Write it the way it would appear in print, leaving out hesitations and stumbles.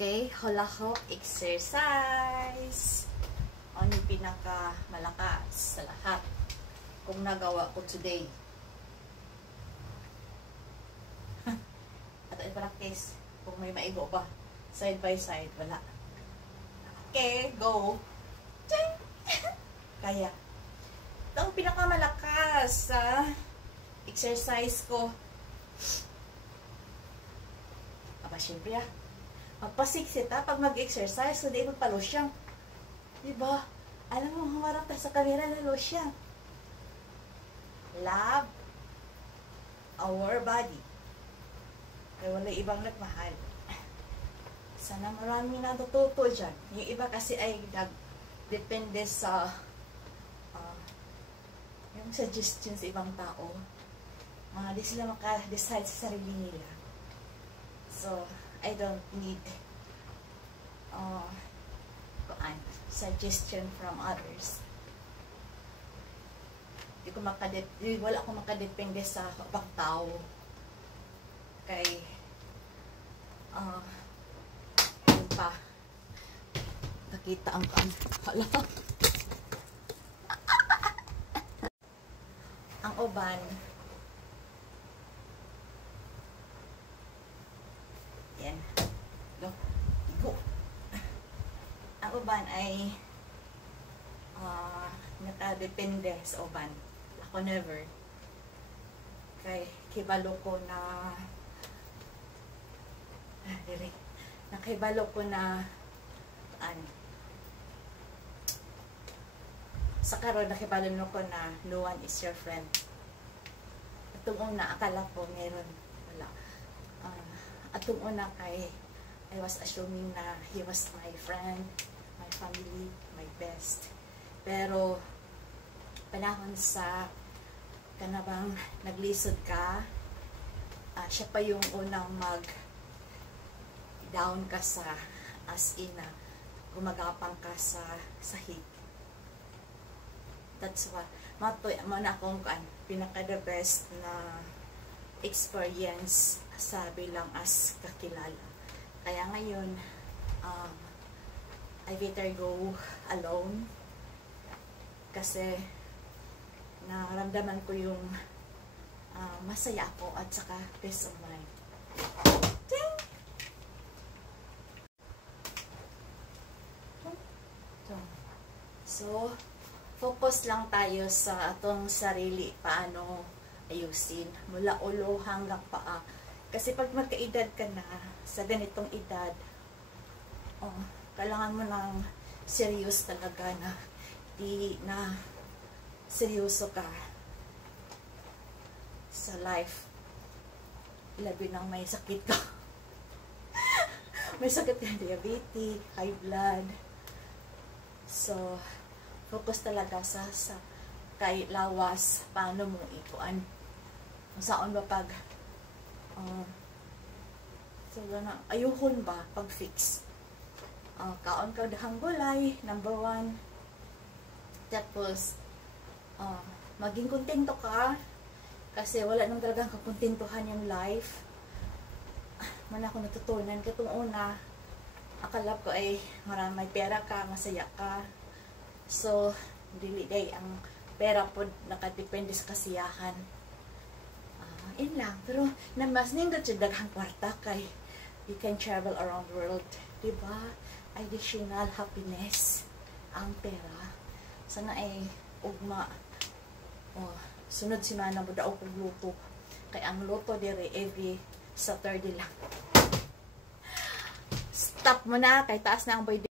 Okay, hula hoop exercise. Ano yung pinaka malakas sa lahat kung nagawa ko today. At i-practice kung may maigo pa. Side by side, wala. Okay, go. Kaya. Ito ang pinakamalakas sa exercise ko. Aba, syempre magpasiksit pag mag-exercise, so di magpa-losyang. Diba? Alam mo, humarap tayo sa kamera na losyang. Love our body. Kaya wala ibang nagmahal. Sana marami natututo dyan. Yung iba kasi ay depende sa yung suggestions sa ibang tao. Di sila maka-decide sa sarili nila. So, I don't need suggestion from others. Wala akong makadepende sa ibang tao. Kay yun pa, nakita ang hala. Ang uban, yan. Go. Ang uban ay nakadepende sa uban. Ako never. Kay kibalo ko na nakibalo ko na sa karon nakibalo ko na no one is your friend. Atong una akala ko meron, wala. Atong una kay I was assuming na he was my friend, my family, my best. Pero panahon sa kanabang naglisod ka, siya pa yung unang down ka sa as in gumagapang ka sa sahig. That's why matoy man akong pinaka the best na experience sa bilang as kakilala. Kaya ngayon I better go alone kasi naramdaman ko yung masaya ako at saka peace of mind. So, focus lang tayo sa atong sarili, paano ayusin mula ulo hanggang paa. Kasi pag magkaedad ka na, sa ganitong edad, kailangan mo ng serious talaga na seryoso ka sa life. Labi nang may sakit ka. May sakit ka, diabetes, high blood. So, focus talaga sa kay lawas, paano mo ikuan. Kung saan ba pag so, ayuhon ba pag fix. Kaon ka dahang gulay, number 1. Tapos, maging kontento ka. Kasi wala nang talagang kakontentuhan yung life. Man ako natutunan katong una. Akala ko ay may pera ka, masaya ka. So, dili day ang pera po nakadepende sa kasiyahan. Yun lang. Pero, mas nindot siya daghang kwarta kay you can travel around the world. Diba? Additional happiness ang pera. Sana ay ugma. Sunod si Mana mo daw kong luto. Kay ang luto dire every Saturday lang. Stop mo na. Kay taas na ang boy.